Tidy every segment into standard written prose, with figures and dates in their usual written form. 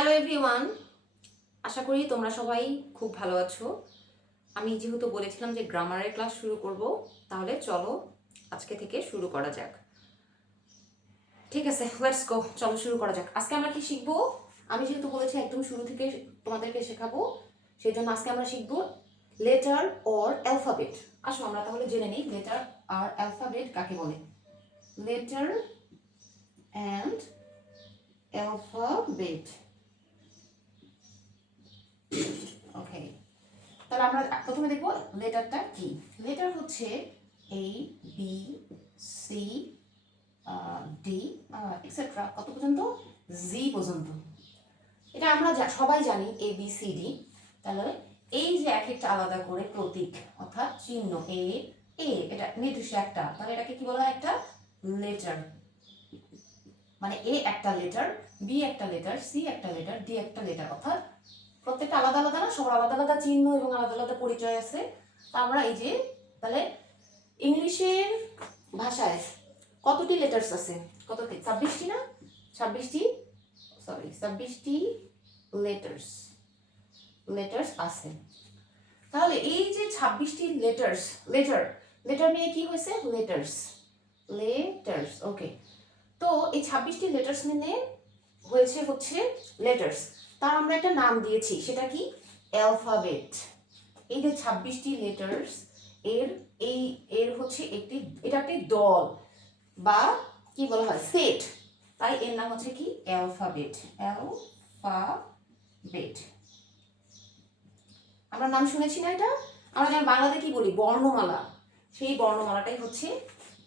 Hello everyone, আশা করি তোমরা সবাই খুব ভালো আছো। আমি যেহেতু বলেছিলাম যে গ্রামারের ক্লাস শুরু করব, তাহলে চলো আজকে থেকে শুরু করা যাক। ঠিক আছে, লেটস গো, চলো শুরু করা যাক। আজকে আমরা কি শিখবো? আমি যেহেতু বলেছি একদম শুরু থেকে তোমাদেরকে শেখাবো, সেই জন্য আজকে আমরা শিখবো লেটার অর অ্যালফাবেট। আসো আমরা তাহলে জেনে নিই লেটার আর অ্যালফাবেট কাকে বলে। Letter and alphabet. ওকে, তাহলে আমরা প্রথমে দেখবো লেটারটা কি। লেটার হচ্ছে A B C D etcetera কত পর্যন্ত, জি পর্যন্ত। এটা আমরা সবাই জানি এ বি সি ডি। তাহলে এই যে এক একটা আলাদা করে প্রতীক অর্থাৎ চিহ্ন, এ এটা নির্দিষ্ট একটা, তাহলে এটাকে কি বলা হয়? একটা লেটার। মানে এ একটা লেটার, বি একটা লেটার, সি একটা লেটার, ডি একটা লেটার, অর্থাৎ প্রত্যেকটা আলাদা আলাদা না, সবার আলাদা আলাদা চিহ্ন এবং আলাদা আলাদা পরিচয় আছে। তা আমরা এই যে তাহলে ইংলিশের ভাষায় কতটি লেটার্স আছে? কতটি? 26টি না? 26টি, সরি 26টি লেটার্স লেটার্স আছে। তাহলে এই যে 26টি লেটার্স, লেটার লেটার নিয়ে কি হয়েছে? লেটার্স লেটার্স ওকে। তো এই 26টি লেটার্স নিয়ে হচ্ছে লেটার্স। তার আমরা একটা নাম দিয়েছি, সেটা কি? অ্যালফাবেট। এই যে 26টি লেটার্স, এর এর হচ্ছে এটা একটি দল বা কি বলা হয়? সেট। তাই এর নাম হচ্ছে কি? অ্যালফাবেট। অ্যালফাবেট আমরা নাম শুনেছি না? এটা আমরা যেমন বাংলাতে কি বলি? বর্ণমালা। সেই বর্ণমালাটাই হচ্ছে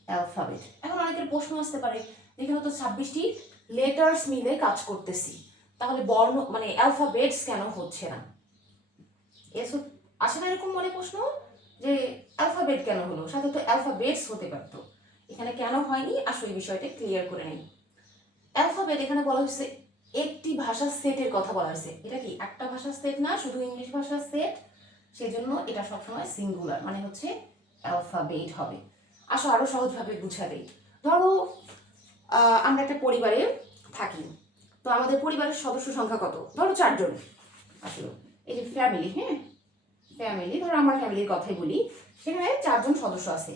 অ্যালফাবেট। এখন অনেকের প্রশ্ন আসতে পারে, এখানে তো 26টি লেটার্স মিলে কাজ করতেছি, তাহলে বর্ণ মানে অ্যালফাবেটস কেন হচ্ছে না? আসে না এরকম মনে প্রশ্ন যে অ্যালফাবেট কেন হলো? সাথে তো অ্যালফাবেটস হতে পারতো, এখানে কেন হয়নি? আসলে এই বিষয়টা ক্লিয়ার করে নেই। অ্যালফাবেট এখানে বলা হয়েছে একটি ভাষার সেটের কথা বলা হয়েছে। এটা কি একটা ভাষার সেট না, শুধু ইংলিশ ভাষার সেট, সেজন্য এটা সবসময় সিঙ্গুলার, মানে হচ্ছে অ্যালফাবেট হবে। আসো আরো সহজভাবে বুঝা দেই। ধরো আমরা একটা পরিবারে থাকি, তো আমাদের পরিবারের সদস্য সংখ্যা কত? ধরো 4 জন। আসলে এই যে ফ্যামিলি, হ্যাঁ ফ্যামিলি, ধরো আমার ফ্যামিলির কথাই বলি, সেখানে 4 জন সদস্য আছে।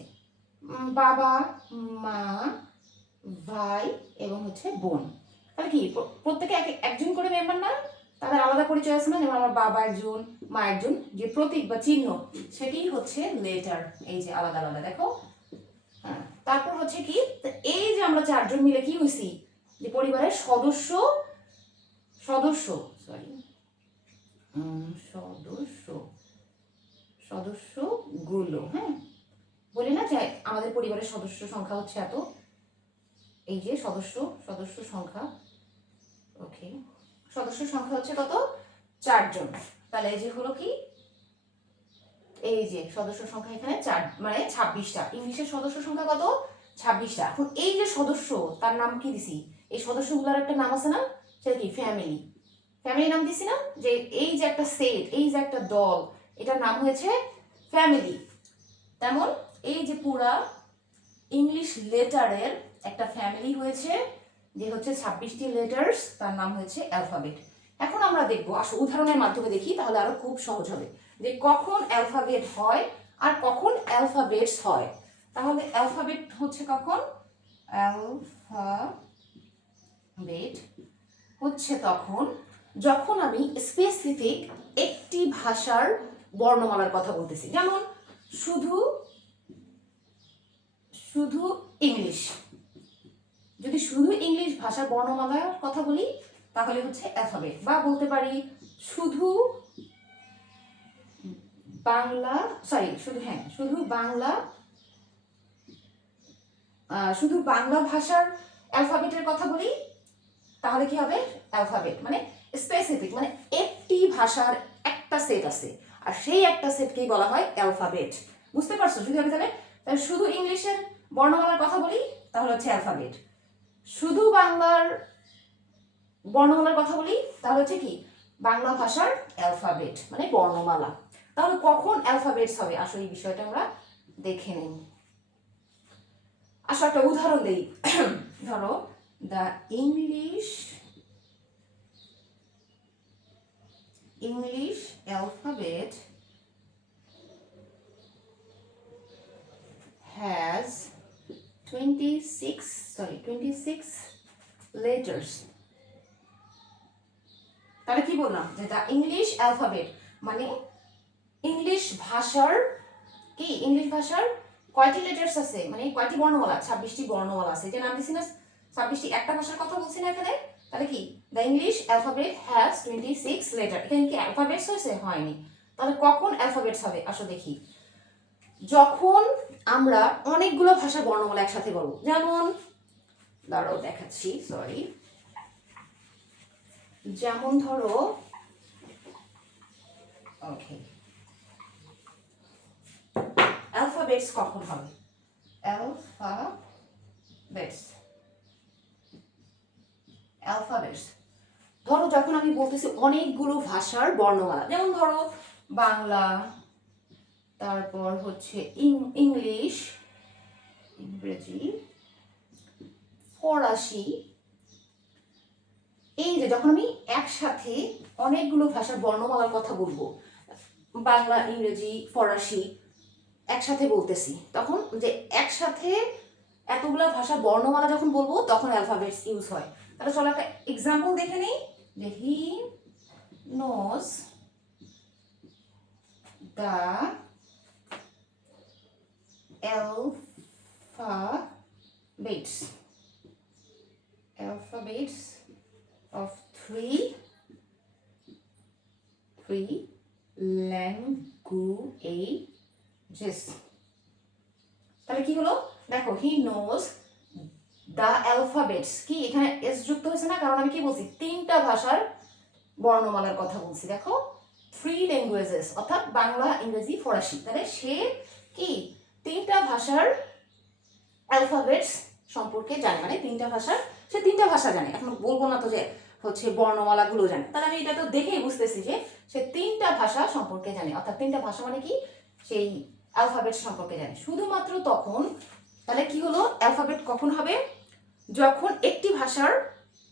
বাবা, মা, ভাই এবং হচ্ছে বোন। তাহলে কি প্রত্যেকে একজন করে মেম্বার না? তাদের আলাদা পরিচয় আছে না? যেমন আমার বাবা একজন, মা একজন, যে প্রতীক বা চিহ্ন সেটি হচ্ছে লেটার। এই যে আলাদা আলাদা দেখো। হ্যাঁ, তারপর হচ্ছে কি, এই যে আমরা 4 জন মিলে কি হইছি? যে পরিবারের সদস্য সদস্য সরি সদস্য সদস্যগুলো, হ্যাঁ বলি না যে আমাদের পরিবারের সদস্য সংখ্যা হচ্ছে এত। এই যে সদস্য সংখ্যা, ওকে, সদস্য সংখ্যা হচ্ছে কত? 4 জন। তাহলে এই যে হলো কি, এই যে সদস্য সংখ্যা এখানে 4 মানে 26টা। ইংলিশের সদস্য সংখ্যা কত? 26টা। এখন এই যে সদস্য, তার নাম কি দিছি? এই সদস্যগুলোর একটা নাম আছে না? সেটা কি? ফ্যামিলি। ফ্যামিলি নাম দিছি না? যে এই যে একটা সেট, এই যে একটা দল, এটার নাম হয়েছে ফ্যামিলি। তেমন এই যে পুরা ইংলিশ লেটারের একটা ফ্যামিলি হয়েছে, যে হচ্ছে 26টি লেটার্স, তার নাম হয়েছে অ্যালফাবেট। এখন আমরা দেখবো, আসো উদাহরণের মাধ্যমে দেখি, তাহলে আরো খুব সহজ হবে যে কখন অ্যালফাবেট হয় আর কখন অ্যালফাবেটস হয়। তাহলে অ্যালফাবেট হচ্ছে কখন? অ্যালফাবেট হচ্ছে তখন যখন আমি স্পেসিফিক একটি ভাষার বর্ণমালার কথা বলতেছি। যেমন শুধু শুধু ইংলিশ, যদি শুধু ইংলিশ ভাষার বর্ণমালার কথা বলি তাহলে হচ্ছে অ্যালফাবেট। বা বলতে পারি শুধু বাংলা, সরি শুধু, হ্যাঁ শুধু বাংলা ভাষার অ্যালফাবেটের কথা বলি, তাহলে কি হবে? অ্যালফাবেট। মানে স্পেসিফিক, মানে একটি ভাষার একটা সেট আছে, আর সেই একটা সেটকেই বলা হয় অ্যালফাবেট। বুঝতে পারছো? যদি আমি তাহলে শুধু ইংলিশের বর্ণমালার কথা বলি তাহলে হচ্ছে অ্যালফাবেট, শুধু বাংলার বর্ণমালার কথা বলি তাহলে হচ্ছে কি? বাংলা ভাষার অ্যালফাবেট মানে বর্ণমালা। তাহলে কখন অ্যালফাবেটস হবে? আসলে এই বিষয়টা আমরা দেখে নিই। আসলে একটা উদাহরণ দেই। ধরো the English English alphabet has 26 letters. তাহলে কি বললাম যে দ্য ইংলিশ অ্যালফাবেট মানে ইংলিশ ভাষার কি ইংলিশ ভাষার কয়টি লেটার্স আছে মানে কয়টি বর্ণমালা 26টি বর্ণমালা আছে যে নাম দিছি না 26টি একটা ভাষার কথা বলছি না এখানে তাহলে কি the English alphabet has 26 letter এখানে কি অ্যালফাবেটস হয়েছে হয়নি তাহলে কখন অ্যালফাবেটস হবে আসো দেখি যখন আমরা অনেকগুলো ভাষার বর্ণমালা একসাথে বলবো যেমন দাঁড়াও দেখাচ্ছি সরি যেমন ধরো ওকে অ্যালফাবেটস কখন হবে অ্যালফাবেটস ধরো যখন আমি বলতেছি অনেকগুলো ভাষার বর্ণমালা যেমন ধরো বাংলা তারপর হচ্ছে ইংলিশ ইংরেজি ফরাসি এই যে যখন আমি একসাথে অনেকগুলো ভাষার বর্ণমালার কথা বলবো বাংলা ইংরেজি ফরাসি একসাথে বলতেছি তখন যে একসাথে এতগুলো ভাষা বর্ণমালা যখন বলবো তখন অ্যালফাবেটস ইউজ হয় তাহলে চলো একটা এক্সাম্পল দেখে নেই যে he knows the alphabets of three languages তাহলে কি হলো দেখো হি নোজ দ্য অ্যালফাবেটস কি এখানে এস যুক্ত হয়েছে না কারণ আমি কি বলছি তিনটা ভাষার বর্ণমালার কথা বলছি দেখো 3 ল্যাঙ্গুয়েজেস অর্থাৎ বাংলা ইংরেজি ফরাসি তাহলে সে কি তিনটা ভাষার অ্যালফাবেটস সম্পর্কে জানে মানে তিনটা ভাষার সে তিনটা ভাষা জানে এখন বলবো না তো যে হচ্ছে বর্ণমালাগুলো জানে তাহলে আমি এটা তো দেখেই বুঝতেছি যে সে তিনটা ভাষা সম্পর্কে জানে অর্থাৎ তিনটা ভাষা মানে কি সেই অ্যালফাবেট সম্পর্কে জানে শুধুমাত্র তখন তাহলে কি হলো অ্যালফাবেট কখন হবে যখন একটি ভাষার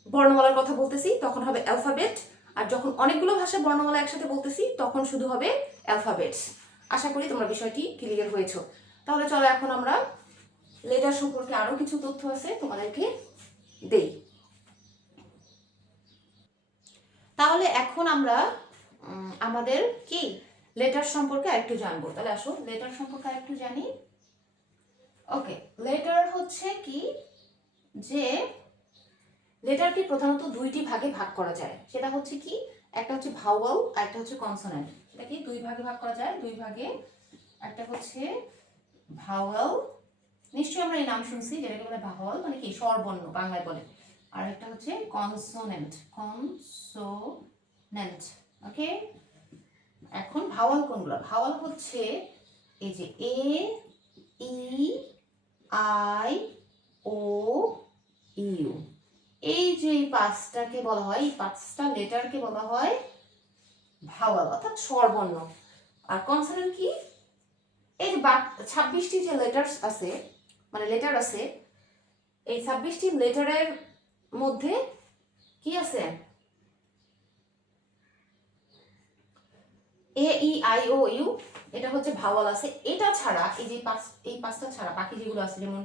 বর্ণমালার কথা বলতেছি তখন হবে অ্যালফাবেট আর যখন অনেকগুলো ভাষার বর্ণমালা একসাথে বলতেছি তখন শুধু হবে অ্যালফাবেটস আশা করি তোমরা বিষয়টি ক্লিয়ার হয়েছো তাহলে চলো এখন আমরা লেটার সম্পর্কে আরো কিছু তথ্য আছে তোমাদেরকে দেই তাহলে এখন আমরা আমাদের কি লেটার সম্পর্কে আরেকটু জানবো তাহলে আসো লেটার সম্পর্কে আরেকটু জানি ওকে লেটার হচ্ছে কি যে লেটারকে প্রধানত দুইটি ভাগে ভাগ করা যায় সেটা হচ্ছে কি একটা হচ্ছে ভাওয়াল আর একটা হচ্ছে কনসোনেন্ট সেটা কি দুই ভাগে ভাগ করা যায় দুই ভাগে একটা হচ্ছে ভাওয়াল নিশ্চয়ই আমরা এই নাম শুনছি যেটাকে বলে ভাওয়াল মানে কি স্বরবর্ণ বাংলায় বলে আর একটা হচ্ছে কনসোনেন্ট ওকে এখন ভাওয়াল কোনগুলো ভাওয়াল হচ্ছে এই যে এ ই আই ও ইউ এই যে পাঁচটাকে বলা হয় এই পাঁচটা লেটারকে বলা হয় ভাওয়াল অর্থাৎ স্বরবর্ণ আর কনসোনেন্ট কি এই যে 26টি যে লেটার্স আছে মানে লেটার আছে এই 26টি লেটারের মধ্যে কি আছে এ ই আই ও ইউ এটা হচ্ছে ভাওয়াল আছে এটা ছাড়া এই যে এই পাঁচটা ছাড়া বাকি যেগুলো আছে যেমন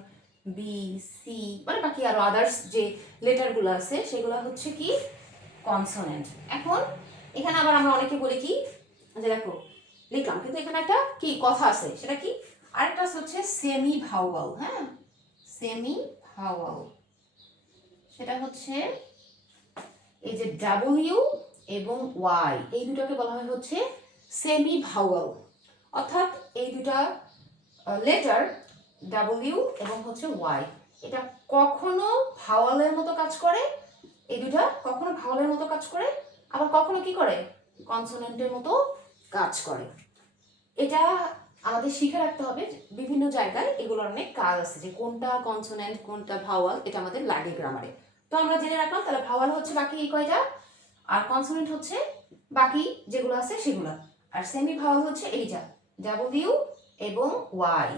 বি সি মানে বাকি আরো আদার্স যে লেটারগুলো আছে সেগুলো হচ্ছে কি কনসোনেন্ট এখন এখানে আবার আমরা অনেকে বলি কি যে দেখো লিখলাম কিন্তু এখানে একটা কি কথা আছে সেটা কি আরেকটা হচ্ছে সেমি ভাওয়াল হ্যাঁ সেমি ভাওয়াল সেটা হচ্ছে এই যে ডাব্লিউ এবং ওয়াই এই দুটোকে বলা হয় হচ্ছে সেমি ভাওয়াল অর্থাৎ এই দুটা লেটার ডাব্লিউ এবং হচ্ছে ওয়াই এটা কখনো ভাওয়ালের মতো কাজ করে এই দুটা কখনো ভাওয়ালের মতো কাজ করে আবার কখনো কি করে কনসোনেন্টের মতো কাজ করে এটা আমাদের শিখে রাখতে হবে বিভিন্ন জায়গায় এগুলোর অনেক কাজ আছে যে কোনটা কনসোনেন্ট কোনটা ভাওয়াল এটা আমাদের লাগে গ্রামারে তো আমরা জেনে রাখলাম তাহলে ভাওয়াল হচ্ছে বাকি এই কয়টা আর কনসোনেন্ট হচ্ছে বাকি যেগুলো আছে সেগুলো আর সেমি ভাওয়াল হচ্ছে এইটা ডাব্লিউ এবং ওয়াই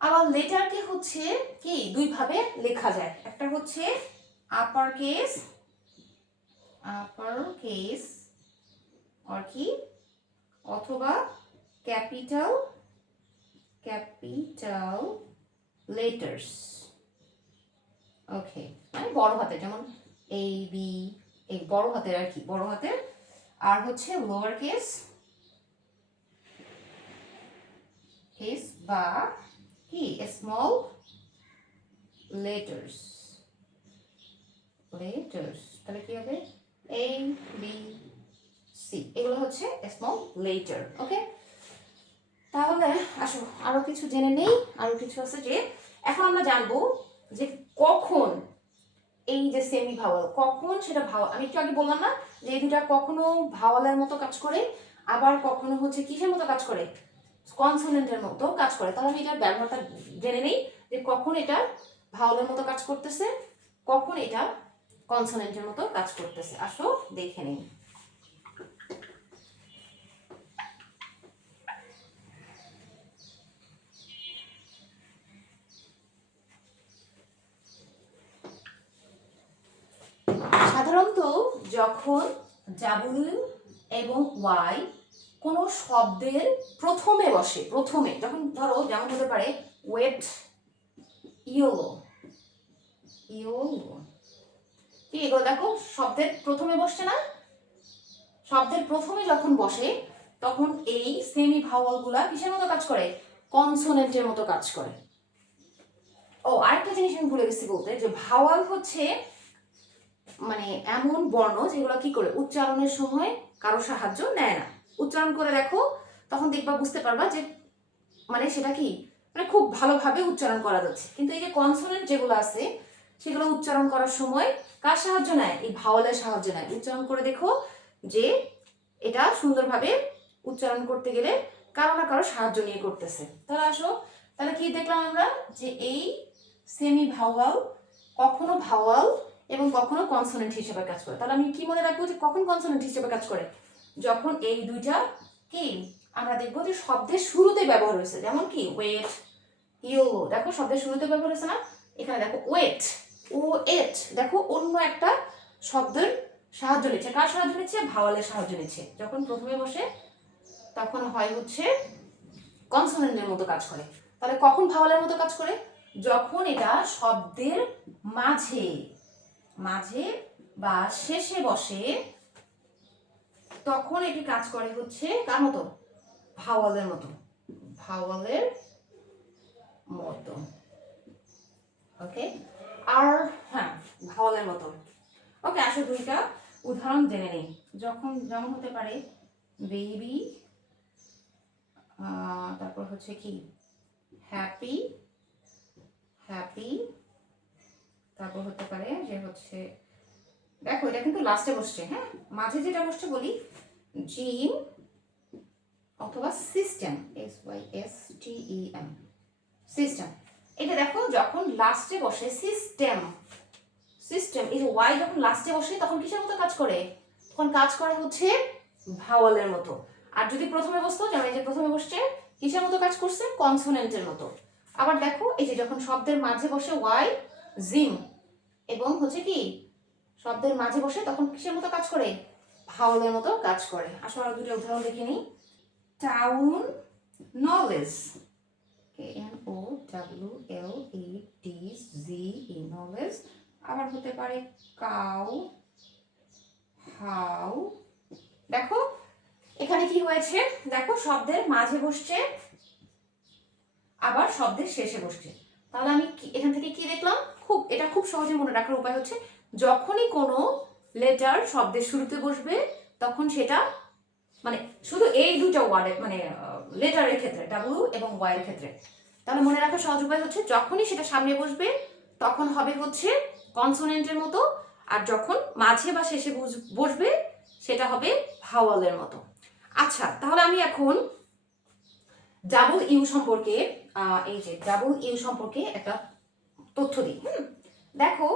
আবার লেটারকে হচ্ছে কি দুই ভাবে লেখা যায় একটা হচ্ছে আপার কেস অর কি অথবা ক্যাপিটাল লেটার্স। ওকে, মানে বড় হাতের, যেমন এ বি, এই বড় হাতের আর কি, বড় হাতের। আর হচ্ছে লোয়ার কেস বা কি স্মল লেটার্স। তাহলে কি হবে এ বি সি, এগুলো হচ্ছে স্মল লেটার। ওকে, তাহলে আসো আরো কিছু জেনে নেই। আরো কিছু আছে যে এখন আমরা জানবো যে কখন এই যে সেমি ভাওয়াল, কখন সেটা ভাওয়াল। আমি একটু আগে বললাম না যে এই দুটা কখনো ভাওয়ালের মতো কাজ করে, আবার কখনো হচ্ছে কিসের মতো কাজ করে, কনসোনেন্টের মতো কাজ করে। তাহলে আমি এটার ব্যবহারটা জেনে নেই যে কখন এটা ভাওয়ালের মতো কাজ করতেছে, কখন এটা কনসোনেন্টের মতো কাজ করতেছে। আসো দেখে নেই। সাধারণত যখন ডাব্লিউ এবং ওয়াই কোনো শব্দের প্রথমে বসে, প্রথমে যখন ধরো যেমন হতে পারে ওয়েট, ইয়োলো, কি এগুলো দেখো শব্দের প্রথমে বসছে না? শব্দের প্রথমে যখন বসে তখন এই সেমি ভাওয়ালগুলা কিসের মতো কাজ করে, কনসোনেন্টের মতো কাজ করে। ও আরেকটা জিনিস আমি ভুলে গেছি বলতে, যে ভাওয়াল হচ্ছে মানে এমন বর্ণ যেগুলো কি করে উচ্চারণের সময় কারো সাহায্য নেয় না। উচ্চারণ করে দেখো, তখন দেখবা, বুঝতে পারবা যে মানে সেটা কি মানে খুব ভালোভাবে উচ্চারণ করা যাচ্ছে। কিন্তু এই যে কনসোনেন্ট যেগুলো আছে সেগুলো উচ্চারণ করার সময় কার সাহায্য নেয়, এই ভাওয়ালের সাহায্য নেয়। উচ্চারণ করে দেখো যে এটা সুন্দরভাবে উচ্চারণ করতে গেলে কারো না কারো সাহায্য নিয়ে করতেছে। তাহলে আসো, তাহলে কি দেখলাম আমরা, যে এই সেমি ভাওয়াল কখনো ভাওয়াল এবং কখনো কনসোনেন্ট হিসেবে কাজ করে। তাহলে আমি কি মনে রাখবো যে কখন কনসোনেন্ট হিসেবে কাজ করে, যখন এই দুইটা কি আমরা দেখবো যে শব্দের শুরুতে ব্যবহার হয়েছে। যেমন কি ওয়েট, ইয়োলো, দেখো শব্দের শুরুতে ব্যবহার হয়েছে না? এখানে দেখো ওয়েট, ও এট, দেখো অন্য একটা শব্দের সাহায্য নিচ্ছে। কার সাহায্য নিচ্ছে? ভাওয়ালের সাহায্য নিচ্ছে। যখন প্রথমে বসে তখন হয় হচ্ছে কনসোনেন্টের মতো কাজ করে। তাহলে কখন ভাওয়ালের মতো কাজ করে? যখন এটা শব্দের মাঝে মাঝে বা শেষে বসে, তখন এটি কাজ করে হচ্ছে কার মতো, ভাওয়ালের মতো, ভাওয়ালের মতো। ওকে, আর হ্যাঁ ভাওয়ালের মতো। ওকে, আসলে দুইটা উদাহরণ জেনে নেই। যখন যেমন হতে পারে বেবি, তারপর হচ্ছে কি হ্যাপি, তারপর হতে পারে যে হচ্ছে, দেখো এটা কিন্তু লাস্টে বসছে, হ্যাঁ মাঝে যেটা বসছে বলি জিম অথবা সিস্টেম, SYSTEM, সিস্টেম। এটা দেখো যখন লাস্টে বসে সিস্টেম, এই যে ওয়াই যখন লাস্টে বসে তখন কিসের মতো কাজ করে, তখন কাজ করে হচ্ছে ভাওয়ালের মতো। আর যদি প্রথমে বসতো, যেমন এই যে প্রথমে বসছে, কিসের মতো কাজ করছে, কনসোনেন্টের মতো। আবার দেখো এই যে যখন শব্দের মাঝে বসে ওয়াই, জিম, এবং হচ্ছে কি শব্দের মাঝে বসে তখন কিসের মতো কাজ করে, ভাওয়ালের মতো কাজ করে। আসলে আরো দুটো উদাহরণ দেখে নিই। Town, knowledge, KNOWLEDZE, knowledge. আবার হতে পারে কাউ, হাউ। দেখো এখানে কি হয়েছে, দেখো শব্দের মাঝে বসছে আবার শব্দের শেষে বসছে। তাহলে আমি এখান থেকে কি দেখলাম, এটা খুব সহজে মনে রাখার উপায় হচ্ছে, যখনই কোনো লেটার শব্দের শুরুতে বসবে তখন সেটা মানে শুধু এই দুটো ওয়ার্ডের মানে লেটারের ক্ষেত্রে, ডাব্লিউ এবং ওয়াই এর ক্ষেত্রে, তাহলে মনে রাখার সহজ উপায় হচ্ছে যখনই সেটা সামনে বসবে তখন হবে হচ্ছে কনসোনেন্টের মতো, আর যখন মাঝে বা শেষে বসবে সেটা হবে ভাওয়ালের মতো। আচ্ছা, তাহলে আমি এখন ডাবল ইউ সম্পর্কে এই যে ডাবল ইউ সম্পর্কে একটা তথ্য দিই। দেখো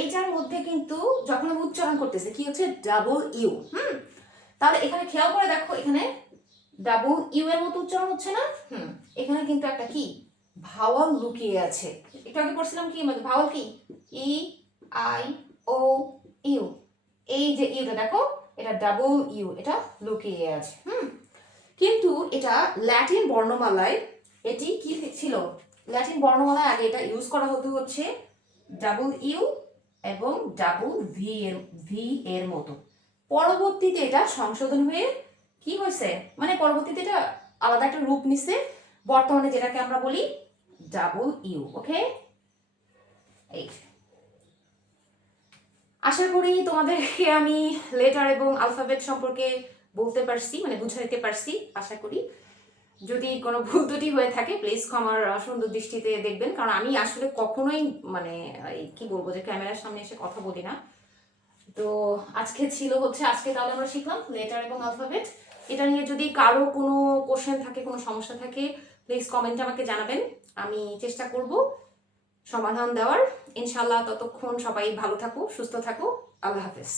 এইটার মধ্যে কিন্তু যখন আমি উচ্চারণ করতেছি কি হচ্ছে, ডাবল ইউ। তাহলে এখানে খেয়াল করে দেখো, এখানে ডাবল ইউ এর মতো উচ্চারণ হচ্ছে না? এখানে কিন্তু একটা কি ভাওয়াল লুকিয়ে আছে। একটু আগে পড়ছিলাম কি ভাওয়াল, কি ই আই ও ইউ। এই যে ইউটা দেখো, এটা ডাবল ইউ, এটা লুকিয়ে আছে। কিন্তু এটা ল্যাটিন বর্ণমালায় এটি কি ছিল? ল্যাটিন বর্ণমালায় আগে এটা ইউজ করা হতো হচ্ছে ডাবল ইউ এবং ডাবল ভি এর মতো। পরবর্তীতে এটা সংশোধন হয়ে কি হয়েছে, মানে পরবর্তীতে এটা আলাদা একটা রূপ নিছে, বর্তমানে যেটাকে আমরা বলি ডাবল ইউ। ওকে, এই আশা করি তোমাদেরকে আমি লেটার এবং আলফাবেট সম্পর্কে বলতে পারছি, মানে বুঝাইতে পারছি আশা করি। যদি কোনো ভুল ত্রুটি হয়ে থাকে প্লিজ ক্ষমার সুন্দর দৃষ্টিতে দেখবেন, কারণ আমি আসলে কখনোই মানে কি বলবো যে ক্যামেরার সামনে এসে কথা বলি না। তো আজকে ছিল হচ্ছে, আজকে তাহলে আমরা শিখলাম লেটার এবং আলফাবেট। এটা নিয়ে যদি কারো কোনো কোশ্চেন থাকে, কোনো সমস্যা থাকে, প্লিজ কমেন্টে আমাকে জানাবেন, আমি চেষ্টা করব সমাধান দেওয়ার ইনশাল্লাহ। ততক্ষণ সবাই ভালো থাকো, সুস্থ থাকো, আল্লাহ হাফেজ।